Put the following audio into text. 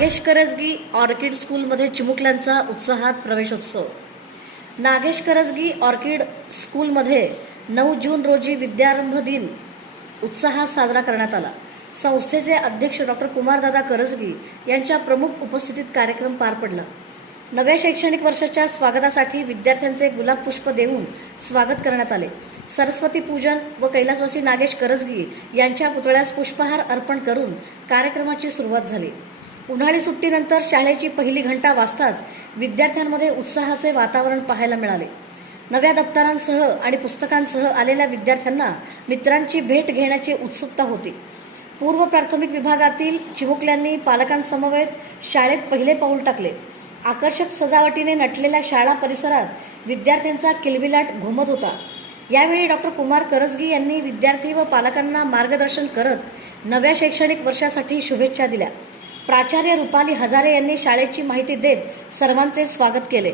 Nagesh Karajgi orchid स्कूलमध्ये चिमुकल्यांचा उत्साहात प्रवेशोत्सव। Nagesh Karajgi orchid स्कूलमध्ये 9 जून रोजी विद्यारंभ दिन उत्साहात साजरा करण्यात आला। संस्थेचे अध्यक्ष डॉक्टर कुमारदादा करजगी यांच्या प्रमुख उपस्थितीत कार्यक्रम पार पडला। नव्या शैक्षणिक वर्षाच्या स्वागतासाठी विद्यार्थ्यांचे गुलाब पुष्प देऊन स्वागत करण्यात आले। सरस्वती पूजन व कैलासवासी नागेश करजगी यांच्या पुतळ्यास पुष्पहार अर्पण करून कार्यक्रमाची सुरुवात झाली। उन्हाळी सुट्टीनंतर शाळेची पहिली घंटा वाजताच विद्यार्थ्यांमध्ये उत्साहाचे वातावरण पाहायला मिळाले। नव्या दप्तरांसह आणि पुस्तकांसह आलेल्या विद्यार्थ्यांना मित्रांची भेट घेण्याची उत्सुकता होती। पूर्व प्राथमिक विभागातील चिमुकल्यांनी पालकांसमवेत शाळेत पहिले पाऊल टाकले। आकर्षक सजावटीने नटलेल्या शाळा परिसरात विद्यार्थ्यांचा किलबिलाट घुमत होता। यावेळी डॉक्टर कुमार करजगी यांनी विद्यार्थी व पालकांना मार्गदर्शन करत नव्या शैक्षणिक वर्षासाठी शुभेच्छा दिल्या। प्राचार्य रुपाली हजारे यांनी शाळेची माहिती देत सर्वांचे स्वागत केले।